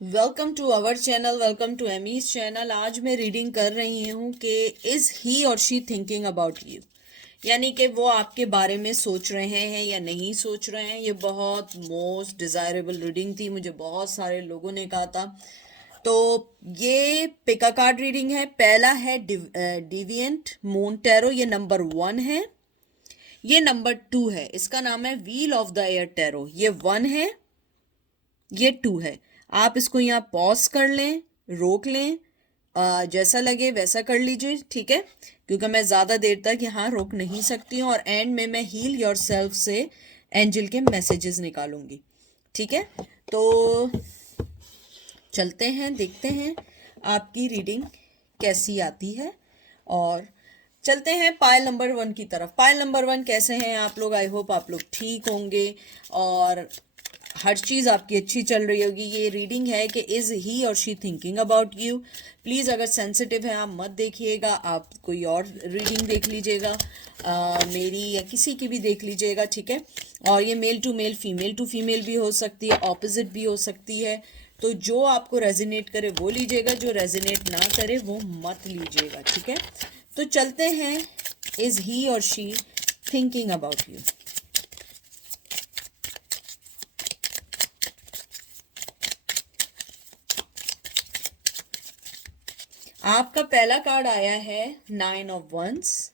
Welcome to our channel, welcome to Amy's channel. आज मैं reading कर रही हूँ कि इज़ ही और शी थिंकिंग अबाउट यू, यानी कि वो आपके बारे में सोच रहे हैं या नहीं सोच रहे हैं। ये बहुत मोस्ट डिज़ायरेबल रीडिंग थी, मुझे बहुत सारे लोगों ने कहा था। तो ये पिका कार्ड रीडिंग है। पहला है डिविएंट मून टैरो, ये नंबर 1 है। ये नंबर 2 है, इसका नाम है wheel of the air tarot. ये 1 है, ये 2 है। आप इसको यहाँ पॉज कर लें, रोक लें, जैसा लगे वैसा कर लीजिए, ठीक है। क्योंकि मैं ज़्यादा देर तक यहाँ रोक नहीं सकती हूँ और एंड में मैं हील योर सेल्फ से एंजल के मैसेजेस निकालूंगी, ठीक है। तो चलते हैं, देखते हैं आपकी रीडिंग कैसी आती है और चलते हैं पायल नंबर 1 की तरफ। पायल नंबर 1, कैसे हैं आप लोग? आई होप आप लोग ठीक होंगे और हर चीज़ आपकी अच्छी चल रही होगी। ये रीडिंग है कि इज़ ही और she thinking about you. Please अगर सेंसिटिव है आप मत देखिएगा, आप कोई और रीडिंग देख लीजिएगा, मेरी या किसी की भी देख लीजिएगा, ठीक है। और ये मेल टू फीमेल भी हो सकती है, ऑपोजिट भी हो सकती है। तो जो आपको रेजिनेट करे वो लीजिएगा, जो रेजिनेट ना करे वो मत लीजिएगा, ठीक है। तो चलते हैं, इज़ ही और शी थिंकिंग अबाउट यू। आपका पहला कार्ड आया है 9 ऑफ वंस,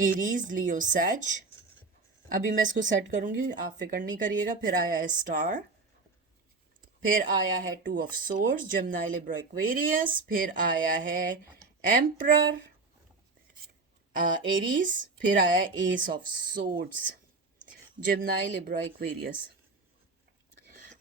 एरीज, लियो, सैज। अभी मैं इसको सेट करूंगी, आप फिक्र नहीं करिएगा। फिर आया है स्टार, फिर आया है 2 of swords, Gemini, Libra, Aquarius. फिर आया है एम्परर, एरीज। फिर आया है S of swords, Gemini, Libra, Aquarius.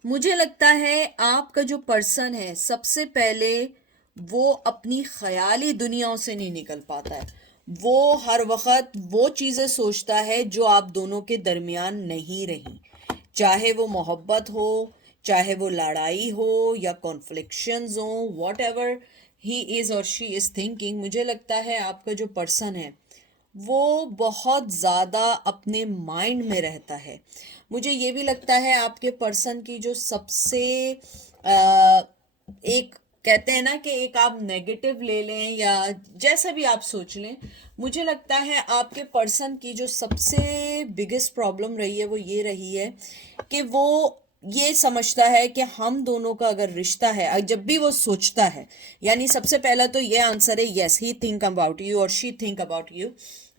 मुझे लगता है आपका जो पर्सन है, सबसे पहले वो अपनी ख्याली दुनियाओं से नहीं निकल पाता है। वो हर वक्त वो चीज़ें सोचता है जो आप दोनों के दरमियान नहीं रही, चाहे वो मोहब्बत हो, चाहे वो लड़ाई हो या कॉन्फ्लिक्शंस हो, वॉट एवर ही इज़ और शी इज़ थिंकिंग। मुझे लगता है आपका जो पर्सन है वो बहुत ज़्यादा अपने माइंड में रहता है। मुझे ये भी लगता है आपके पर्सन की जो सबसे एक कहते हैं ना कि एक आप नेगेटिव ले लें या जैसा भी आप सोच लें, मुझे लगता है आपके पर्सन की जो सबसे बिगेस्ट प्रॉब्लम रही है वो ये रही है कि वो ये समझता है कि हम दोनों का अगर रिश्ता है, जब भी वो सोचता है, यानी सबसे पहला तो ये आंसर है yes, he think about you और शी थिंक अबाउट यू।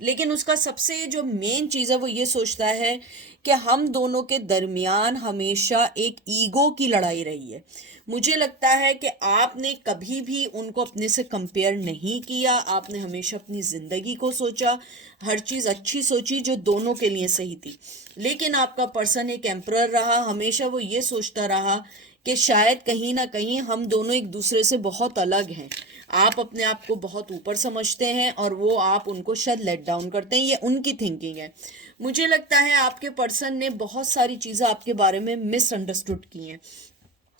लेकिन उसका सबसे जो मेन चीज़ है वो ये सोचता है कि हम दोनों के दरमियान हमेशा एक ईगो की लड़ाई रही है। मुझे लगता है कि आपने कभी भी उनको अपने से कंपेयर नहीं किया, आपने हमेशा अपनी ज़िंदगी को सोचा, हर चीज़ अच्छी सोची जो दोनों के लिए सही थी। लेकिन आपका पर्सन एक एम्परर रहा, हमेशा वो ये सोचता रहा कि शायद कहीं ना कहीं हम दोनों एक दूसरे से बहुत अलग हैं। आप अपने आप को बहुत ऊपर समझते हैं और वो आप उनको शायद लेट डाउन करते हैं, ये उनकी थिंकिंग है। मुझे लगता है आपके पर्सन ने बहुत सारी चीज़ें आपके बारे में मिसअंडरस्टूड की हैं।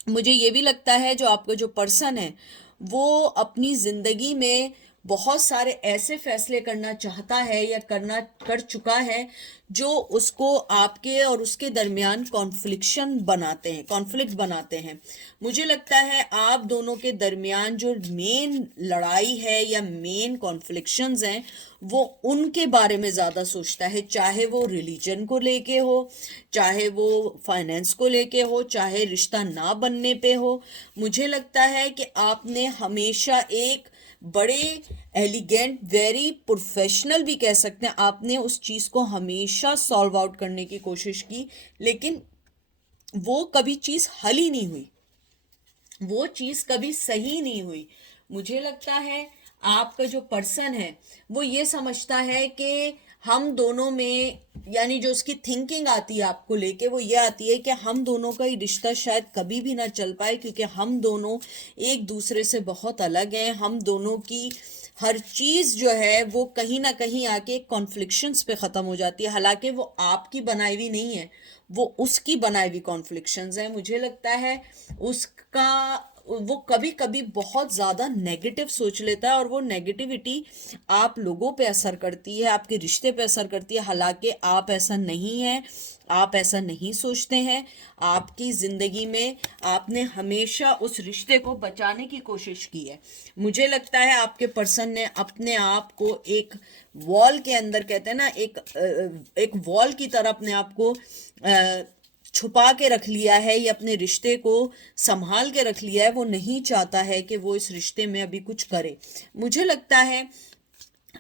मुझे ये भी लगता है जो आपका जो पर्सन है वो अपनी ज़िंदगी में बहुत सारे ऐसे फैसले करना चाहता है या करना कर चुका है जो उसको आपके और उसके दरमियान कॉन्फ्लिक्ट बनाते हैं। मुझे लगता है आप दोनों के दरमियान जो मेन लड़ाई है या मेन कॉन्फ्लिक्शंस हैं वो उनके बारे में ज़्यादा सोचता है, चाहे वो रिलीजन को लेके हो, चाहे वो फाइनेंस को लेके हो, चाहे रिश्ता ना बनने पे हो। मुझे लगता है कि आपने हमेशा एक बड़े एलिगेंट, वेरी प्रोफेशनल भी कह सकते हैं, आपने उस चीज़ को हमेशा सॉल्व आउट करने की कोशिश की, लेकिन वो कभी चीज़ हल ही नहीं हुई, वो चीज़ कभी सही नहीं हुई। मुझे लगता है आपका जो पर्सन है वो ये समझता है कि हम दोनों में, यानी जो उसकी थिंकिंग आती है आपको लेके वो ये आती है कि हम दोनों का ही रिश्ता शायद कभी भी ना चल पाए, क्योंकि हम दोनों एक दूसरे से बहुत अलग हैं। हम दोनों की हर चीज़ जो है वो कहीं ना कहीं आके कॉन्फ्लिक्शंस पे ख़त्म हो जाती है, हालांकि वो आपकी बनाई हुई नहीं है, वो उसकी बनाई हुई कॉन्फ्लिक्शंस है। मुझे लगता है उसका वो कभी कभी बहुत ज़्यादा नेगेटिव सोच लेता है और वो नेगेटिविटी आप लोगों पे असर करती है, आपके रिश्ते पे असर करती है। हालांकि आप ऐसा नहीं है, आप ऐसा नहीं सोचते हैं। आपकी ज़िंदगी में आपने हमेशा उस रिश्ते को बचाने की कोशिश की है। मुझे लगता है आपके पर्सन ने अपने आप को एक वॉल के अंदर, कहते हैं ना, एक वॉल की तरह अपने आप को छुपा के रख लिया है, या अपने रिश्ते को संभाल के रख लिया है। वो नहीं चाहता है कि वो इस रिश्ते में अभी कुछ करे। मुझे लगता है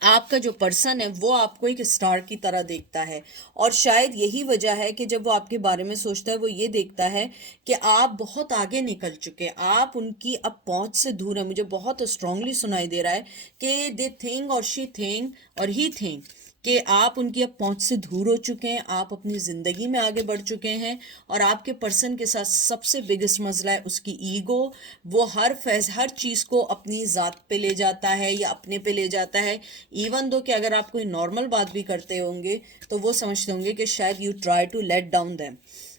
आपका जो पर्सन है वो आपको एक स्टार की तरह देखता है, और शायद यही वजह है कि जब वो आपके बारे में सोचता है वो ये देखता है कि आप बहुत आगे निकल चुके हैं, आप उनकी अब पहुंच से दूर है। मुझे बहुत स्ट्रांगली सुनाई दे रहा है कि दे थिंक और शी थिंक और ही थिंक कि आप उनकी अब पहुंच से दूर हो चुके हैं, आप अपनी ज़िंदगी में आगे बढ़ चुके हैं। और आपके पर्सन के साथ सबसे बिगेस्ट मसला है उसकी ईगो। वो हर चीज़ को अपनी ज़ात पे ले जाता है या अपने पे ले जाता है। इवन दो कि अगर आप कोई नॉर्मल बात भी करते होंगे तो वो समझते होंगे कि शायद you try to let down them.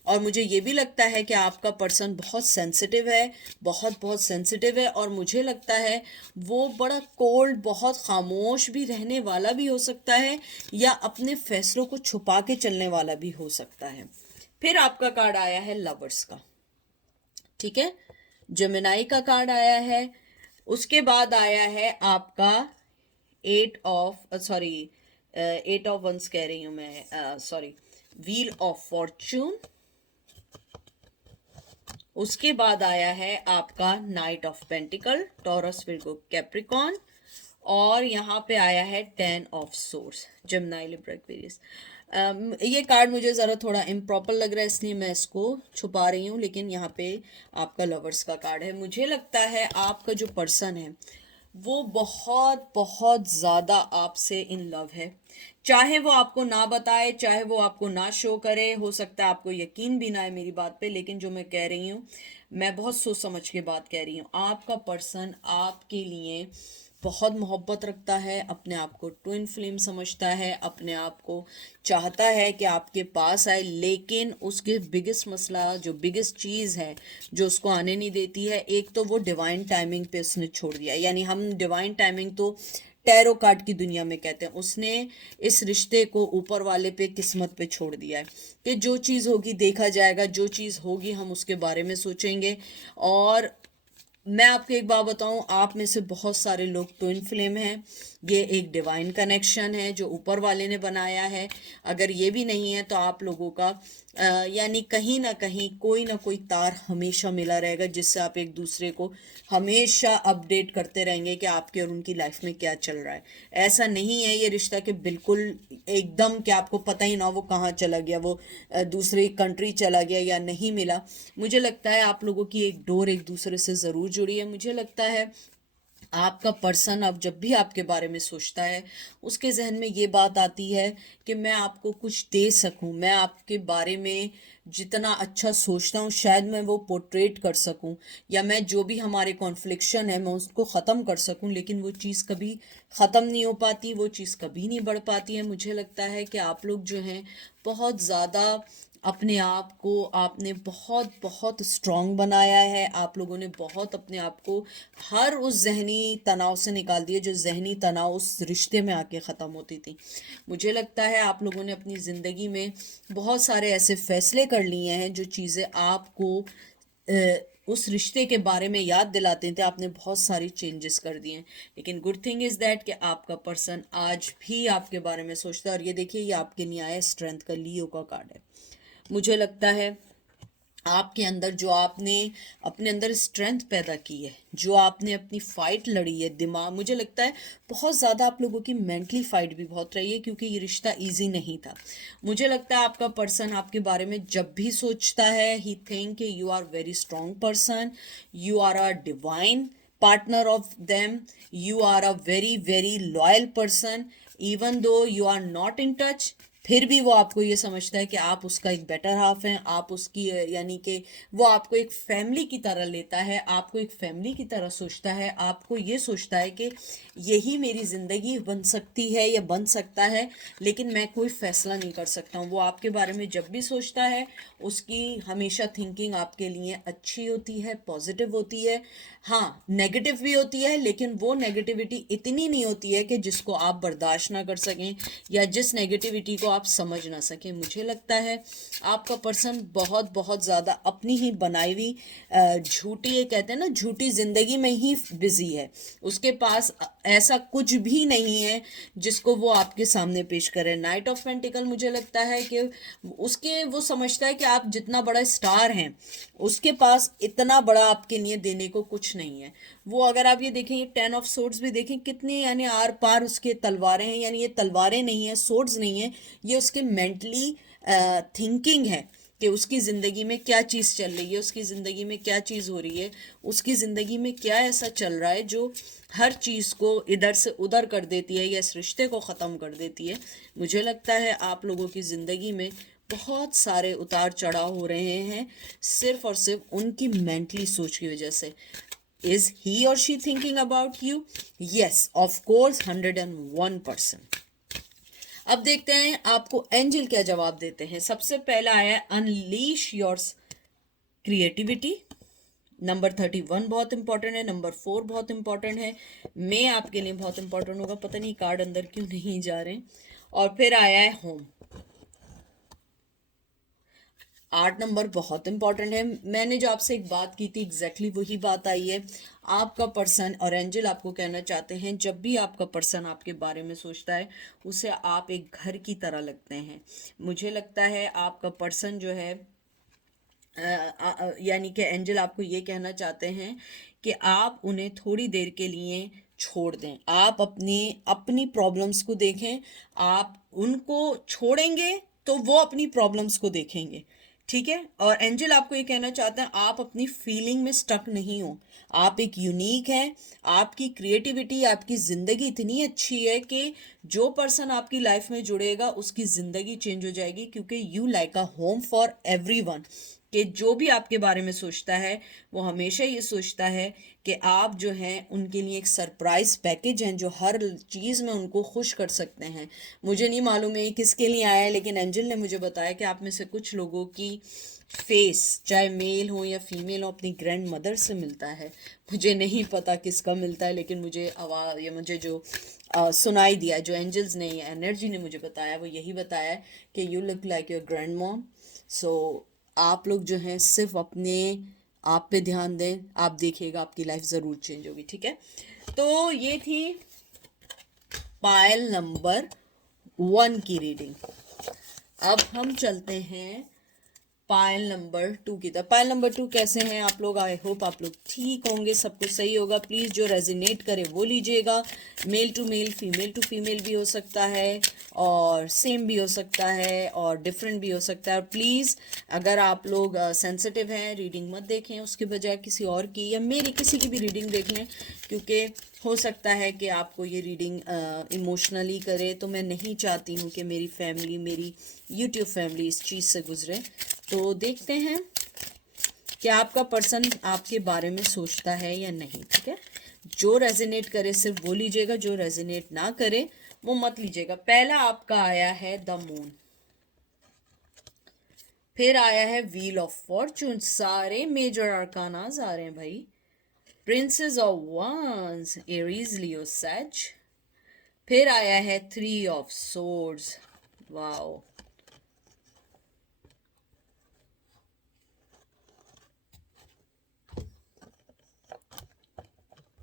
और मुझे ये भी लगता है कि आपका पर्सन बहुत सेंसिटिव है, बहुत बहुत सेंसिटिव है। और मुझे लगता है वो बड़ा कोल्ड, बहुत खामोश भी रहने वाला भी हो सकता है, या अपने फैसलों को छुपा के चलने वाला भी हो सकता है। फिर आपका कार्ड आया है लवर्स का, ठीक है। जेमिनाई का कार्ड आया है। उसके बाद आया है आपका एट ऑफ वंस कह रही हूं मैं, सॉरी, व्हील ऑफ फॉर्च्यून। उसके बाद आया है आपका night of pentacle, taurus, Virgo, Capricorn. और यहाँ पे आया है 10 of source, Gemini, Libra, Aquarius. ये कार्ड मुझे ज़रा थोड़ा इम्प्रॉपर लग रहा है इसलिए मैं इसको छुपा रही हूँ, लेकिन यहाँ पे आपका लवर्स का कार्ड है। मुझे लगता है आपका जो पर्सन है वो बहुत बहुत ज़्यादा आपसे इन लव है। चाहे वो आपको ना बताए, चाहे वो आपको ना शो करे, हो सकता है आपको यकीन भी ना है मेरी बात पे, लेकिन जो मैं कह रही हूँ मैं बहुत सोच समझ के बात कह रही हूँ। आपका पर्सन आपके लिए बहुत मोहब्बत रखता है, अपने आप को ट्विन फ्लेम समझता है, अपने आप को चाहता है कि आपके पास आए। लेकिन उसके बिगेस्ट मसला, जो बिगेस्ट चीज़ है जो उसको आने नहीं देती है, एक तो वो डिवाइन टाइमिंग पे उसने छोड़ दिया। यानी हम डिवाइन टाइमिंग तो टैरो कार्ड की दुनिया में कहते हैं, उसने इस रिश्ते को ऊपर वाले पे, किस्मत पे छोड़ दिया है कि जो चीज़ होगी देखा जाएगा, जो चीज़ होगी हम उसके बारे में सोचेंगे। और मैं आपको एक बात बताऊं, आप में से बहुत सारे लोग ट्विन फ्लेम हैं। ये एक डिवाइन कनेक्शन है जो ऊपर वाले ने बनाया है। अगर ये भी नहीं है तो आप लोगों का यानी कहीं ना कहीं कोई ना कोई तार हमेशा मिला रहेगा, जिससे आप एक दूसरे को हमेशा अपडेट करते रहेंगे कि आपके और उनकी लाइफ में क्या चल रहा है। ऐसा नहीं है ये रिश्ता कि बिल्कुल एकदम कि आपको पता ही ना वो कहाँ चला गया, वो दूसरी कंट्री चला गया या नहीं मिला। मुझे लगता है आप लोगों की एक डोर एक दूसरे से ज़रूर जुड़ी है। मुझे लगता है आपका पर्सन अब जब भी आपके बारे में सोचता है उसके जहन में ये बात आती है कि मैं आपको कुछ दे सकूं, मैं आपके बारे में जितना अच्छा सोचता हूँ शायद मैं वो पोर्ट्रेट कर सकूं, या मैं जो भी हमारे कॉन्फ्लिक्शन है मैं उसको ख़त्म कर सकूं। लेकिन वो चीज़ कभी ख़त्म नहीं हो पाती, वो चीज़ कभी नहीं बढ़ पाती है। मुझे लगता है कि आप लोग जो हैं बहुत ज़्यादा अपने आप को आपने बहुत बहुत स्ट्रॉन्ग बनाया है। आप लोगों ने बहुत अपने आप को हर उस जहनी तनाव से निकाल दिया जो जहनी तनाव उस रिश्ते में आके ख़त्म होती थी। मुझे लगता है आप लोगों ने अपनी ज़िंदगी में बहुत सारे ऐसे फैसले कर लिए हैं जो चीज़ें आपको उस रिश्ते के बारे में याद दिलाते थे, आपने बहुत सारी चेंजेस कर दिए हैं। लेकिन गुड थिंग इज़ दैट कि आपका पर्सन आज भी आपके बारे में सोचता है। और ये देखिए, ये आपके लिए आया स्ट्रेंथ का, लियो का कार्ड है। मुझे लगता है आपके अंदर जो आपने अपने अंदर स्ट्रेंथ पैदा की है, जो आपने अपनी फाइट लड़ी है, दिमाग, मुझे लगता है बहुत ज़्यादा आप लोगों की मेंटली फाइट भी बहुत रही है, क्योंकि ये रिश्ता इजी नहीं था। मुझे लगता है आपका पर्सन आपके बारे में जब भी सोचता है he think you are very strong person, you are a divine partner of them, you are a very very loyal person, even though you are not in touch, फिर भी वो आपको ये समझता है कि आप उसका एक बेटर हाफ हैं, आप उसकी यानी कि वो आपको एक फैमिली की तरह लेता है, आपको एक फैमिली की तरह सोचता है, आपको ये सोचता है कि यही मेरी ज़िंदगी बन सकती है या बन सकता है, लेकिन मैं कोई फैसला नहीं कर सकता हूँ। वो आपके बारे में जब भी सोचता है उसकी हमेशा थिंकिंग आपके लिए अच्छी होती है, पॉजिटिव होती है। हाँ, नेगेटिव भी होती है, लेकिन वो नेगेटिविटी इतनी नहीं होती है कि जिसको आप बर्दाश्त ना कर सकें या जिस नेगेटिविटी को आप समझ ना सकें। मुझे लगता है आपका पर्सन बहुत बहुत ज़्यादा अपनी ही बनाई हुई झूठी, ये कहते हैं ना, झूठी ज़िंदगी में ही बिजी है। उसके पास ऐसा कुछ भी नहीं है जिसको वो आपके सामने पेश करे। नाइट ऑफ पेंटिकल, मुझे लगता है कि उसके वो समझता है कि आप जितना बड़ा स्टार हैं उसके पास इतना बड़ा आपके लिए देने को कुछ नहीं है। वो अगर आप ये देखें, ये 10 ऑफ सोर्ड्स भी देखें, कितनी यानी आर पार उसके तलवारें हैं, यानी ये तलवारें नहीं है, सोर्ड्स नहीं है, ये उसके मेंटली थिंकिंग है कि उसकी ज़िंदगी में क्या चीज़ चल रही है, उसकी ज़िंदगी में क्या चीज़ हो रही है, उसकी ज़िंदगी में क्या ऐसा चल रहा है जो हर चीज़ को इधर से उधर कर देती है या इस रिश्ते को ख़त्म कर देती है। मुझे लगता है आप लोगों की ज़िंदगी में बहुत सारे उतार चढ़ाव हो रहे हैं, सिर्फ और सिर्फ उनकी मेंटली सोच की वजह से। इज ही और she thinking about you? Yes, of course, 101%। अब देखते हैं आपको एंजल क्या जवाब देते हैं। सबसे पहला आया अनलीश योर क्रिएटिविटी। नंबर 31 बहुत इंपॉर्टेंट है, नंबर 4 बहुत इंपॉर्टेंट है, मैं आपके लिए बहुत इंपॉर्टेंट होगा, पता नहीं कार्ड अंदर क्यों नहीं जा रहे। और फिर आया है होम। 8 नंबर बहुत इंपॉर्टेंट है। मैंने जो आपसे एक बात की थी एग्जैक्टली वही बात आई है। आपका पर्सन और एंजल आपको कहना चाहते हैं, जब भी आपका पर्सन आपके बारे में सोचता है उसे आप एक घर की तरह लगते हैं। मुझे लगता है आपका पर्सन जो है यानी कि एंजल आपको ये कहना चाहते हैं कि आप उन्हें थोड़ी देर के लिए छोड़ दें, आप अपनी अपनी प्रॉब्लम्स को देखें। आप उनको छोड़ेंगे तो वो अपनी प्रॉब्लम्स को देखेंगे, ठीक है। और एंजल आपको ये कहना चाहते हैं आप अपनी फीलिंग में स्टक नहीं हो, आप एक यूनिक हैं। आपकी क्रिएटिविटी, आपकी ज़िंदगी इतनी अच्छी है कि जो पर्सन आपकी लाइफ में जुड़ेगा उसकी ज़िंदगी चेंज हो जाएगी, क्योंकि you like a home for everyone. कि जो भी आपके बारे में सोचता है वो हमेशा ये सोचता है कि आप जो हैं उनके लिए एक सरप्राइज पैकेज हैं जो हर चीज़ में उनको खुश कर सकते हैं। मुझे नहीं मालूम है किसके लिए आया है, लेकिन एंजल ने मुझे बताया कि आप में से कुछ लोगों की फेस, चाहे मेल हो या फीमेल हो, अपनी ग्रैंड मदर से मिलता है। मुझे नहीं पता किसका मिलता है, लेकिन मुझे आवाज़ या मुझे जो सुनाई दिया, जो एंजल्स ने या एनर्जी ने मुझे बताया, वो यही बताया है कि you look like your grand mom. So आप लोग जो हैं सिर्फ अपने आप पे ध्यान दें, आप देखिएगा आपकी लाइफ ज़रूर चेंज होगी, ठीक है। तो ये थी पायल नंबर 1 की रीडिंग। अब हम चलते हैं पायल नंबर 2 की तरफ। पायल नंबर 2 कैसे हैं आप लोग? आई होप आप लोग ठीक होंगे, सब कुछ सही होगा। प्लीज़ जो रेजिनेट करे वो लीजिएगा। Male to male, female to female भी हो सकता है, और सेम भी हो सकता है, और डिफरेंट भी हो सकता है। और प्लीज़ अगर आप लोग सेंसिटिव हैं, रीडिंग मत देखें, उसके बजाय किसी और की या मेरी किसी की भी रीडिंग देख लें, क्योंकि हो सकता है कि आपको ये रीडिंग इमोशनली करे। तो मैं नहीं चाहती हूँ कि मेरी फैमिली, मेरी यूट्यूब फैमिली इस चीज़ से गुजरे। तो देखते हैं कि आपका पर्सन आपके बारे में सोचता है या नहीं, ठीक है। जो रेजोनेट करे सिर्फ वो लीजिएगा, जो रेजोनेट ना करे वो मत लीजिएगा। पहला आपका आया है द मून, फिर आया है व्हील ऑफ फॉर्चून। सारे मेजर आर्कानाज आ रहे हैं भाई। प्रिंसेस ऑफ वांस, एरीज, लियो, सैज। फिर आया है 3 ऑफ सोर्ड्स, वाओ।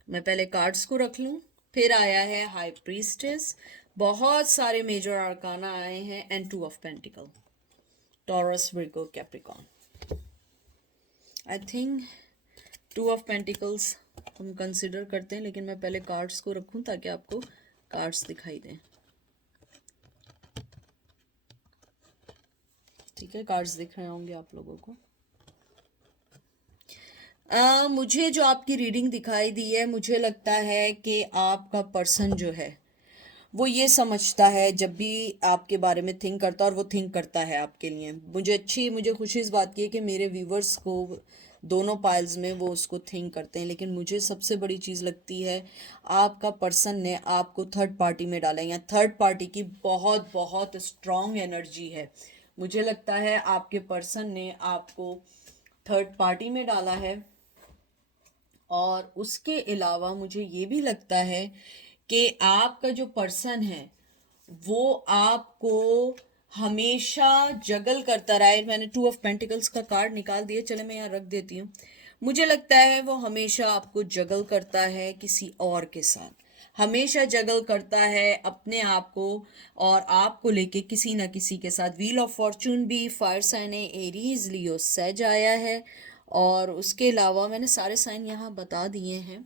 मैं पहले कार्ड्स को रख लूं। फिर आया है हाई प्रीस्टेस। बहुत सारे मेजर आर्काना आए हैं, and 2 of pentacle, taurus, Virgo, Capricorn. I think 2 of pentacles हम कंसिडर करते हैं, लेकिन मैं पहले कार्ड्स को रखूं ताकि आपको कार्ड्स दिखाई दें, ठीक है। कार्ड्स दिख रहे होंगे आप लोगों को। मुझे जो आपकी रीडिंग दिखाई दी है, मुझे लगता है कि आपका पर्सन जो है वो ये समझता है जब भी आपके बारे में थिंक करता है, और वो थिंक करता है आपके लिए। मुझे खुशी इस बात की है कि मेरे व्यूवर्स को दोनों पाइल्स में वो उसको थिंक करते हैं। लेकिन मुझे सबसे बड़ी चीज़ लगती है, आपका पर्सन ने आपको थर्ड पार्टी में डाला है, या थर्ड पार्टी की बहुत बहुत स्ट्रॉन्ग एनर्जी है। मुझे लगता है आपके पर्सन ने आपको थर्ड पार्टी में डाला है। और उसके अलावा मुझे ये भी लगता है कि आपका जो पर्सन है वो आपको हमेशा जगल करता रहा है। मैंने 2 ऑफ पेंटिकल्स का कार्ड निकाल दिया, चले मैं यहाँ रख देती हूँ। मुझे लगता है वो हमेशा आपको जगल करता है किसी और के साथ, हमेशा जगल करता है अपने आप को और आपको लेके किसी ना किसी के साथ। व्हील ऑफ फॉर्चून भी फायर साइन है, एरीज लियो सेज आया है। और उसके अलावा मैंने सारे साइन यहाँ बता दिए हैं।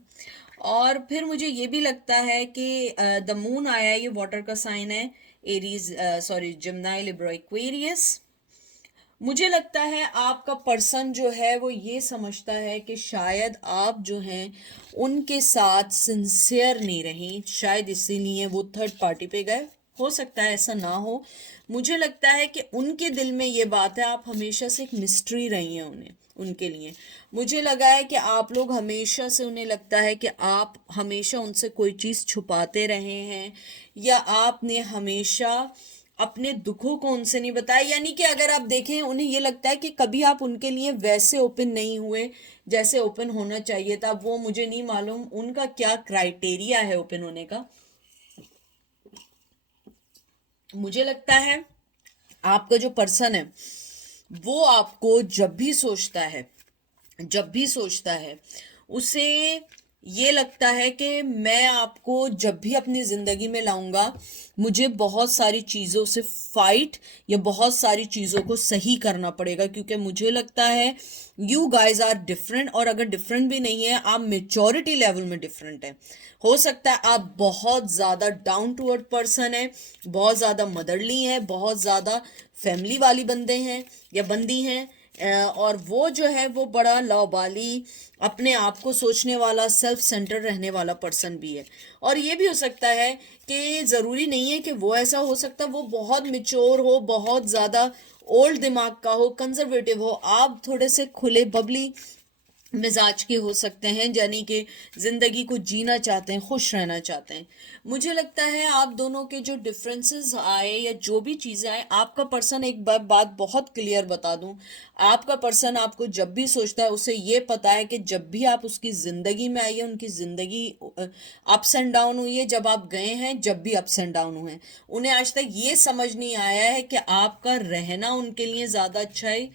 और फिर मुझे ये भी लगता है कि द मून आया है, ये वाटर का साइन है, एरीज सॉरी जिम्नाई लिब्रा एक्वेरियस। मुझे लगता है आपका पर्सन जो है वो ये समझता है कि शायद आप जो हैं उनके साथ सिंसियर नहीं रही, शायद इसीलिए वो थर्ड पार्टी पे गए। हो सकता है ऐसा ना हो। मुझे लगता है कि उनके दिल में ये बात है, आप हमेशा से एक मिस्ट्री रही हैं उन्हें, उनके लिए। मुझे लगा है कि आप लोग हमेशा से, उन्हें लगता है कि आप हमेशा उनसे कोई चीज़ छुपाते रहे हैं, या आपने हमेशा अपने दुखों को उनसे नहीं बताया। यानी कि अगर आप देखें, उन्हें ये लगता है कि कभी आप उनके लिए वैसे ओपन नहीं हुए जैसे ओपन होना चाहिए था। वो मुझे नहीं मालूम उनका क्या क्राइटेरिया है ओपन होने का। मुझे लगता है आपका जो पर्सन है वो आपको जब भी सोचता है उसे ये लगता है कि मैं आपको जब भी अपनी ज़िंदगी में लाऊंगा, मुझे बहुत सारी चीज़ों से फाइट या बहुत सारी चीज़ों को सही करना पड़ेगा। क्योंकि मुझे लगता है यू गाइज आर डिफरेंट, और अगर डिफरेंट भी नहीं है, आप मेच्योरिटी लेवल में डिफरेंट है। हो सकता है आप बहुत ज़्यादा डाउन टू अर्थ पर्सन है, बहुत ज़्यादा मदरली है, बहुत ज़्यादा फैमिली वाली बंदे हैं या बंदी हैं, और वो जो है वो बड़ा लौबाली, अपने आप को सोचने वाला, सेल्फ सेंटर रहने वाला पर्सन भी है। और ये भी हो सकता है कि ज़रूरी नहीं है कि वो ऐसा, हो सकता है वो बहुत मिच्योर हो, बहुत ज़्यादा ओल्ड दिमाग का हो, कंजर्वेटिव हो। आप थोड़े से खुले बबली मिजाज के हो सकते हैं, यानी कि जिंदगी को जीना चाहते हैं, खुश रहना चाहते हैं। मुझे लगता है आप दोनों के जो डिफरेंसेस आए या जो भी चीज़ें आए, आपका पर्सन, एक बात बहुत क्लियर बता दूं, आपका पर्सन आपको जब भी सोचता है उसे ये पता है कि जब भी आप उसकी ज़िंदगी में आइए, उनकी ज़िंदगी अप्स एंड डाउन हुई है, जब आप गए हैं जब भी अप्स एंड डाउन हुए हैं, उन्हें आज तक ये समझ नहीं आया है कि आपका रहना उनके लिए ज़्यादा अच्छा है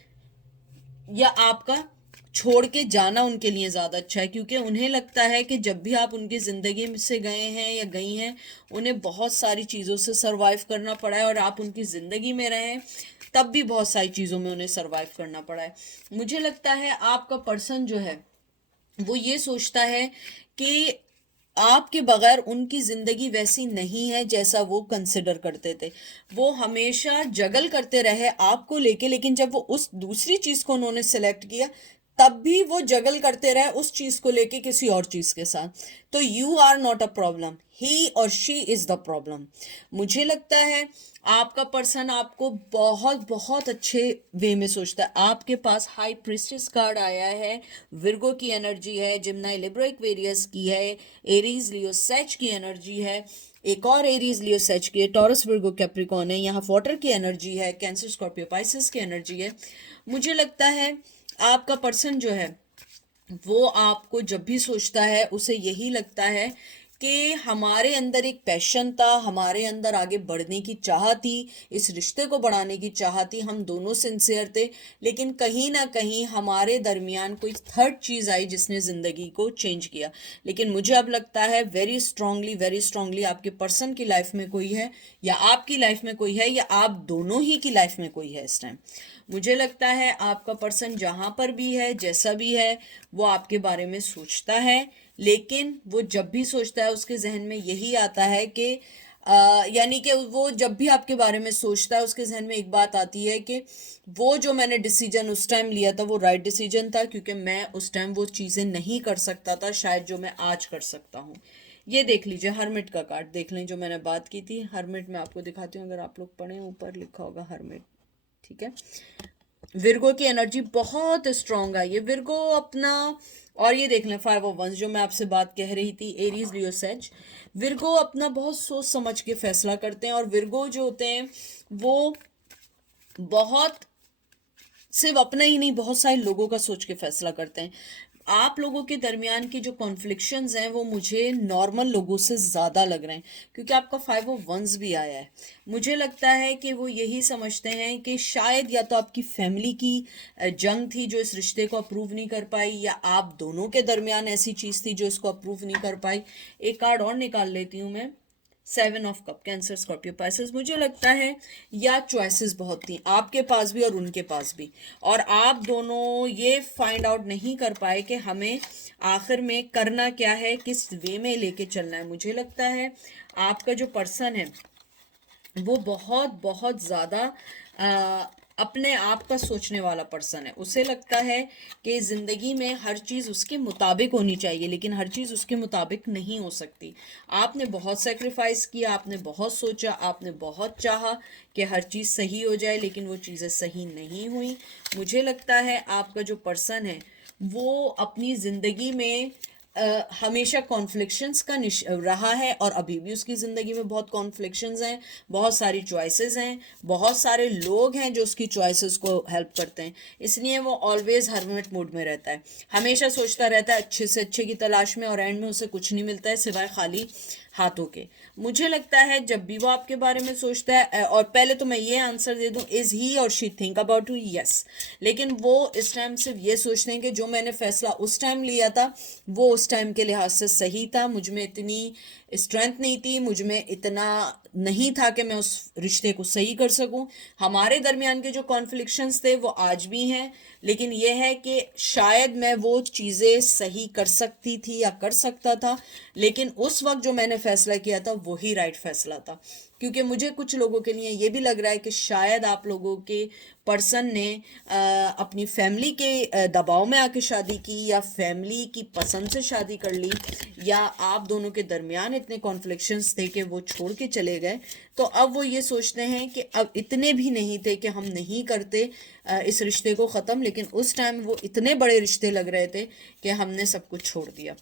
या आपका छोड़ के जाना उनके लिए ज़्यादा अच्छा है। क्योंकि उन्हें लगता है कि जब भी आप उनकी ज़िंदगी से गए हैं या गई हैं, उन्हें बहुत सारी चीज़ों से सरवाइव करना पड़ा है, और आप उनकी ज़िंदगी में रहें तब भी बहुत सारी चीज़ों में उन्हें सरवाइव करना पड़ा है। मुझे लगता है आपका पर्सन जो है वो ये सोचता है कि आपके बगैर उनकी ज़िंदगी वैसी नहीं है जैसा वो कंसिडर करते थे। वो हमेशा जगल करते रहे आपको लेके, लेकिन जब वो उस दूसरी चीज़ को उन्होंने सेलेक्ट किया, तब भी वो जगल करते रहे उस चीज़ को लेके किसी और चीज़ के साथ। तो you are not a problem, he और शी इज़ द प्रॉब्लम। मुझे लगता है आपका पर्सन आपको बहुत बहुत अच्छे वे में सोचता है। आपके पास हाई प्रिस्टेस कार्ड आया है, विर्गो की एनर्जी है, जिम्नाई लिब्रा एक्वेरियस की है, एरीज लियो सेच की एनर्जी है, एक और एरीज लियो सेच की है, टॉरस विर्गो कैप्रिकॉन है, यहाँ वाटर की एनर्जी है, कैंसर स्कॉर्पियो पाइसेस की एनर्जी है। मुझे लगता है आपका पर्सन जो है वो आपको जब भी सोचता है उसे यही लगता है कि हमारे अंदर एक पैशन था, हमारे अंदर आगे बढ़ने की चाह थी, इस रिश्ते को बढ़ाने की चाह थी, हम दोनों सिंसियर थे, लेकिन कहीं ना कहीं हमारे दरमियान कोई थर्ड चीज़ आई जिसने ज़िंदगी को चेंज किया। लेकिन मुझे अब लगता है वेरी स्ट्रांगली आपके पर्सन की लाइफ में कोई है, या आपकी लाइफ में कोई है, या आप दोनों ही की लाइफ में कोई है इस टाइम। मुझे लगता है आपका पर्सन जहाँ पर भी है, जैसा भी है, वो आपके बारे में सोचता है। लेकिन वो जब भी सोचता है उसके जहन में यही आता है कि यानी कि वो जब भी आपके बारे में सोचता है उसके जहन में एक बात आती है कि वो जो मैंने डिसीजन उस टाइम लिया था वो राइट डिसीजन था, क्योंकि मैं उस टाइम वो चीज़ें नहीं कर सकता था शायद जो मैं आज कर सकता हूँ। ये देख लीजिए, हर्मिट का कार्ड देख लें जो मैंने बात की थी। हर्मिट मैं आपको दिखाती हूँ, अगर आप लोग पढ़ें, ऊपर लिखा होगा हर्मिट, ठीक है। विर्गो की एनर्जी बहुत स्ट्रांग है, ये विर्गो अपना, और ये देख लें 5 ऑफ वंस जो मैं आपसे बात कह रही थी, एरीज लियो सेज, विर्गो अपना बहुत सोच समझ के फैसला करते हैं। और विर्गो जो होते हैं वो बहुत, सिर्फ अपना ही नहीं, बहुत सारे लोगों का सोच के फैसला करते हैं। आप लोगों के दरमियान की जो कॉन्फ्लिक्शंस हैं वो मुझे नॉर्मल लोगों से ज़्यादा लग रहे हैं, क्योंकि आपका 5 ऑफ वंस भी आया है। मुझे लगता है कि वो यही समझते हैं कि शायद या तो आपकी फैमिली की जंग थी जो इस रिश्ते को अप्रूव नहीं कर पाई, या आप दोनों के दरमियान ऐसी चीज़ थी जो इसको अप्रूव नहीं कर पाई। एक कार्ड और निकाल लेती हूँ मैं, 7 of cup, cancer Scorpio Pisces. मुझे लगता है या चॉइसेस बहुत थी आपके पास भी और उनके पास भी, और आप दोनों ये फाइंड आउट नहीं कर पाए कि हमें आखिर में करना क्या है, किस वे में लेके चलना है। मुझे लगता है आपका जो पर्सन है वो बहुत बहुत ज़्यादा अपने आप का सोचने वाला पर्सन है। उसे लगता है कि ज़िंदगी में हर चीज़ उसके मुताबिक होनी चाहिए, लेकिन हर चीज़ उसके मुताबिक नहीं हो सकती। आपने बहुत सेक्रीफाइस किया, आपने बहुत सोचा, आपने बहुत चाहा कि हर चीज़ सही हो जाए, लेकिन वो चीज़ें सही नहीं हुई। मुझे लगता है आपका जो पर्सन है वो अपनी ज़िंदगी में हमेशा कॉन्फ्लिक्शंस का रहा है, और अभी भी उसकी ज़िंदगी में बहुत कॉन्फ्लिक्शंस हैं, बहुत सारी चॉइसेस हैं, बहुत सारे लोग हैं जो उसकी चॉइसेस को हेल्प करते हैं। इसलिए वो ऑलवेज हर्मिट मूड में रहता है, हमेशा सोचता रहता है अच्छे से अच्छे की तलाश में, और एंड में उसे कुछ नहीं मिलता है सिवाय खाली हाथों के। मुझे लगता है जब भी वो आपके बारे में सोचता है, और पहले तो मैं ये आंसर दे दूं, इज ही और she think about you, yes, लेकिन वो इस टाइम सिर्फ ये सोचते हैं कि जो मैंने फैसला उस टाइम लिया था वो उस टाइम के लिहाज से सही था, मुझ में इतनी स्ट्रेंथ नहीं थी, मुझ में इतना नहीं था कि मैं उस रिश्ते को सही कर सकूं। हमारे दरमियान के जो कॉन्फ्लिक्शंस थे वो आज भी हैं, लेकिन यह है कि शायद मैं वो चीज़ें सही कर सकती थी या कर सकता था, लेकिन उस वक्त जो मैंने फैसला किया था वही राइट फैसला था। क्योंकि मुझे कुछ लोगों के लिए ये भी लग रहा है कि शायद आप लोगों के पर्सन ने अपनी फैमिली के दबाव में आके शादी की, या फैमिली की पसंद से शादी कर ली, या आप दोनों के दरमियान इतने कॉन्फ्लिक्शंस थे कि वो छोड़ के चले गए। तो अब वो ये सोचते हैं कि अब इतने भी नहीं थे कि हम नहीं करते इस रिश्ते को ख़त्म, लेकिन उस टाइम वो इतने बड़े रिश्ते लग रहे थे कि हमने सब कुछ छोड़ दिया।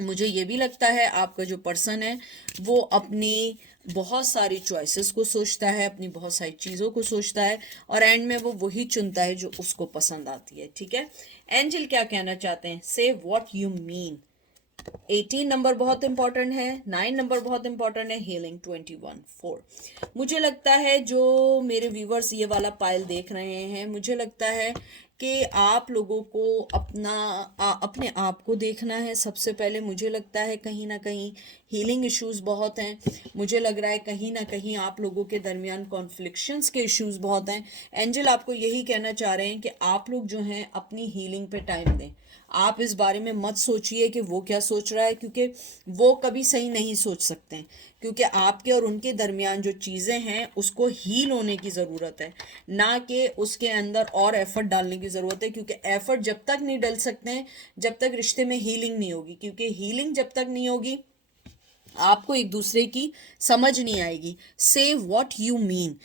मुझे ये भी लगता है आपका जो पर्सन है वो अपनी बहुत सारी चॉइसेस को सोचता है, अपनी बहुत सारी चीज़ों को सोचता है, और एंड में वो वही चुनता है जो उसको पसंद आती है, ठीक है। एंजल क्या कहना चाहते हैं, से व्हाट यू मीन। 18 नंबर बहुत इंपॉर्टेंट है, 9 नंबर बहुत इंपॉर्टेंट है, हीलिंग 21 4। मुझे लगता है जो मेरे व्यूवर्स ये वाला पाइल देख रहे हैं, मुझे लगता है कि आप लोगों को अपने आप को देखना है सबसे पहले। मुझे लगता है कहीं ना कहीं हीलिंग इश्यूज बहुत हैं, मुझे लग रहा है कहीं ना कहीं आप लोगों के दरमियान कॉन्फ्लिक्शंस के इश्यूज बहुत हैं। एंजल आपको यही कहना चाह रहे हैं कि आप लोग जो हैं अपनी हीलिंग पे टाइम दें। आप इस बारे में मत सोचिए कि वो क्या सोच रहा है, क्योंकि वो कभी सही नहीं सोच सकते हैं, क्योंकि आपके और उनके दरमियान जो चीज़ें हैं उसको हील होने की ज़रूरत है, ना कि उसके अंदर और एफर्ट डालने की ज़रूरत है। क्योंकि एफर्ट जब तक नहीं डल सकते हैं जब तक रिश्ते में हीलिंग नहीं होगी, क्योंकि हीलिंग जब तक नहीं होगी आपको एक दूसरे की समझ नहीं आएगी। से व्हाट यू मीन।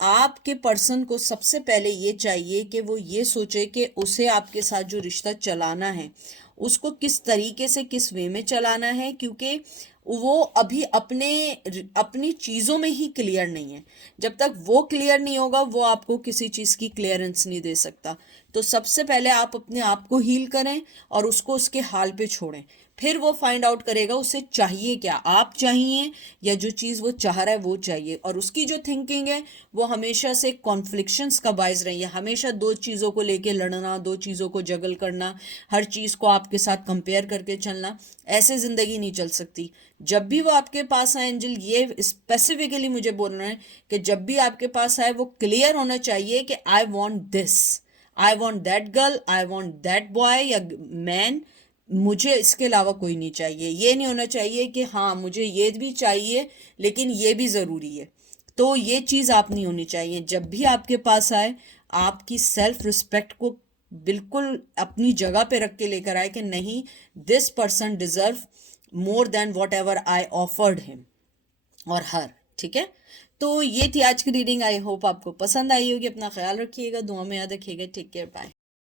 आपके पर्सन को सबसे पहले ये चाहिए कि वो ये सोचे कि उसे आपके साथ जो रिश्ता चलाना है उसको किस तरीके से, किस वे में चलाना है, क्योंकि वो अभी अपनी चीज़ों में ही क्लियर नहीं है। जब तक वो क्लियर नहीं होगा वो आपको किसी चीज़ की क्लियरेंस नहीं दे सकता। तो सबसे पहले आप अपने आप को हील करें और उसको उसके हाल पे छोड़ें, फिर वो फाइंड आउट करेगा उसे चाहिए क्या। आप चाहिए या जो चीज़ वो चाह रहा है वो चाहिए। और उसकी जो थिंकिंग है वो हमेशा से कॉन्फ्लिक्शंस का बायस रही है, हमेशा दो चीज़ों को लेके लड़ना, दो चीज़ों को जगल करना, हर चीज़ को आपके साथ कंपेयर करके चलना। ऐसे ज़िंदगी नहीं चल सकती। जब भी वो आपके पास आए, एंजल ये स्पेसिफिकली मुझे बोल रहे हैं कि जब भी आपके पास आए वो क्लियर होना चाहिए कि I want this, I want that girl, I want that boy या मैन, मुझे इसके अलावा कोई नहीं चाहिए। ये नहीं होना चाहिए कि हाँ मुझे ये भी चाहिए लेकिन ये भी ज़रूरी है। तो ये चीज़ आप नहीं होनी चाहिए। जब भी आपके पास आए आपकी सेल्फ रिस्पेक्ट को बिल्कुल अपनी जगह पे रख के लेकर आए कि नहीं, this person deserve more than whatever I offered him or her. ठीक है, तो ये थी आज की रीडिंग। आई होप आपको पसंद आई होगी। अपना ख्याल रखिएगा, दुआ में याद रखिएगा। Take care, bye.